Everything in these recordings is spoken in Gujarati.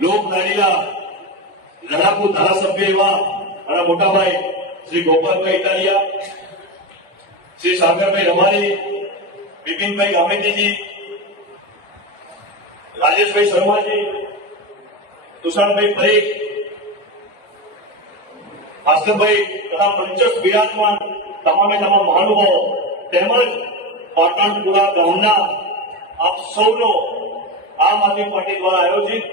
લોકલાડીલા લડાકુ ધારાસભ્ય એવા મારા મોટાભાઈ શ્રી ગોપાલભાઈ ઇટાલિયા, શ્રી સાગરભાઈ રબારી, બિપિનભાઈ ગામેતીજી, રાજેશભાઈ શર્માજી, તુષારભાઈ પરેખ, ભાસ્કરભાઈ તથા મંચસ્થ બિરાજમાન તમામે તમામ મહાનુભાવો તેમજ પાટણપુરા ગામના આપ સૌનો આમ આદમી પાર્ટી દ્વારા આયોજિત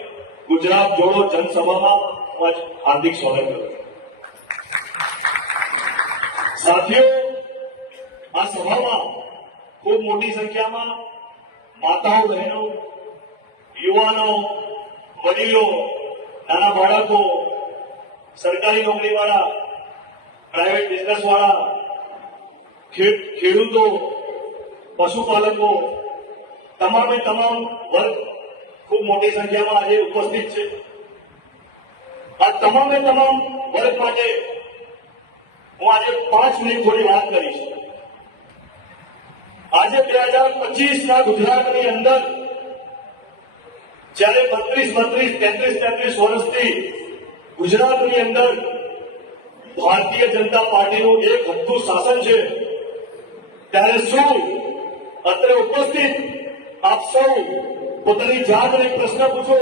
ગુજરાત જોડો જનસભામાં હું હાર્દિક સ્વાગત કરું છું. સાથીઓ, આ સભામાં ખૂબ મોટી સંખ્યામાં માતાઓ, બહેનો, યુવાનો, વડીલો, નાના બાળકો, સરકારી નોકરી વાળા, પ્રાઇવેટ બિઝનેસ વાળા, ખેડૂતો, પશુપાલકો, તમામે તમામ વર્ગ ખૂબ મોટી સંખ્યામાં આજે ઉપસ્થિત છે. આ તમામે તમામ વર્ગ માટે હું આજે 5 મિનિટ થોડી વાત કરીશ. આજે 2025ના ગુજરાતની અંદર જ્યારે 33 વર્ષથી ગુજરાતની અંદર ભારતીય જનતા પાર્ટીનું એક હત્તું શાસન છે, ત્યારે શું અત્રે ઉપસ્થિત આપ સૌ પોતાની જાતને પ્રશ્ન પૂછો